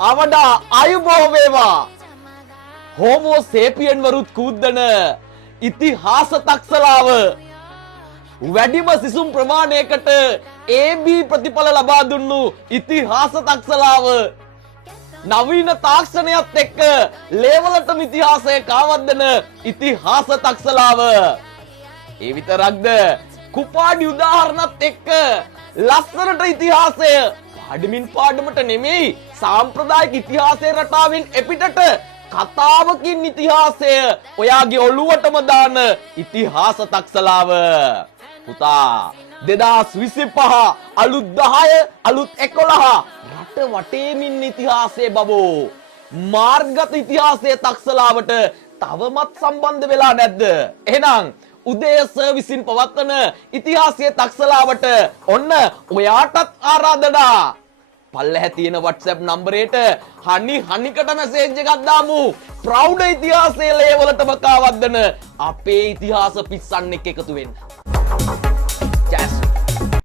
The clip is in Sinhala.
අවඩා අයුබෝව වේවා. හෝමෝ සේපියන් වරුත් කුද්දන ඉතිහාස තක්සලාව වැඩිම සිසුම් ප්‍රමාණයකට AB ප්‍රතිඵල ලබා දුන්නු ඉතිහාස තක්සලාව නවීන තාක්ෂණයත් එක්ක ලේවලටම ඉතිහාසය කාවද්දන ඉතිහාස තක්සලාව. ඒ විතරක්ද කුපාඩි උදාහරණත් එක්ක ලස්සනට ඉතිහාසය පාඩමින් පාඩමට නෙමෙයි සාම්ප්‍රදායික ඉතිහාසයේ රටාවෙන් එපිටට කතාවකින් ඉතිහාසය ඔයාගේ ඔළුවටම දාන ඉතිහාස තක්සලාව. පුතා 2025 අලුත් 10 අලුත් 11 රට වටේමින් ඉතිහාසයේ බබෝ මාර්ගගත ඉතිහාසයේ තක්සලාවට තවමත් සම්බන්ධ වෙලා නැද්ද? එහෙනම් උදේ සර්විසින් පවත්වන ඉතිහාසයේ තක්සලාවට ඔන්න ඔයාටත් ආරාධනා. පල්ලෙහැ තියෙන WhatsApp නම්බරයට හනිකට මැසේජ් එකක් දාමු. ප්‍රෞಢ ඉතිහාසයේ ලේවලටම කාවද්දන අපේ ඉතිහාස පිස්සන් එක්ක එකතු වෙන්න.